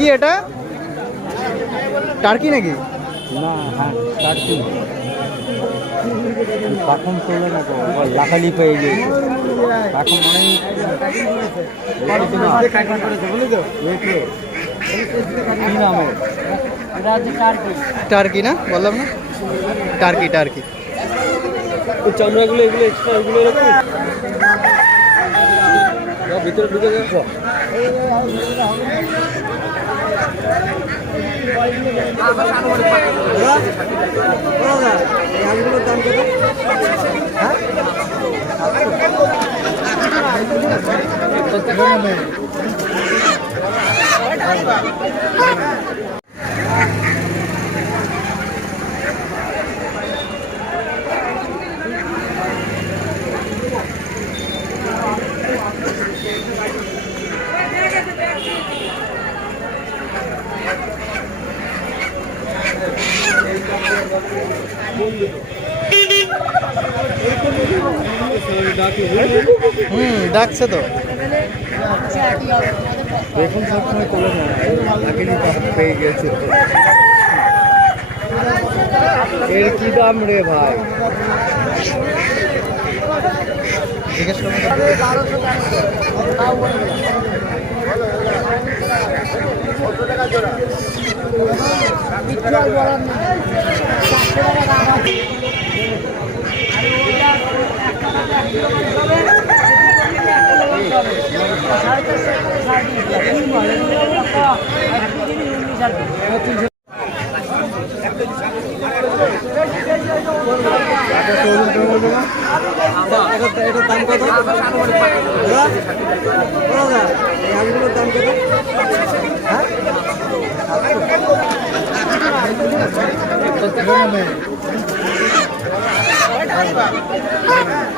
কি এটা টার্কি নাকি? না, হ্যাঁ টার্কি। পাখন চলে না তো, লাখালি পেয়ে গিয়েছে এখন কি নামে টার্কি না, বললাম না টার্কি টার্কি। চামড়াগুলো এগুলো এক্সট্রা এগুলো এরকম ভিতরে ঢুকে যাচ্ছ। দাম কত? ডাকছে তো। এখন সবসময় করে না, পেয়ে গেছে। এর কি দাম রে ভাই? জিজ্ঞেস করুন। এটার দাম কত? আলুগুলোর দাম কত? হ্যাঁ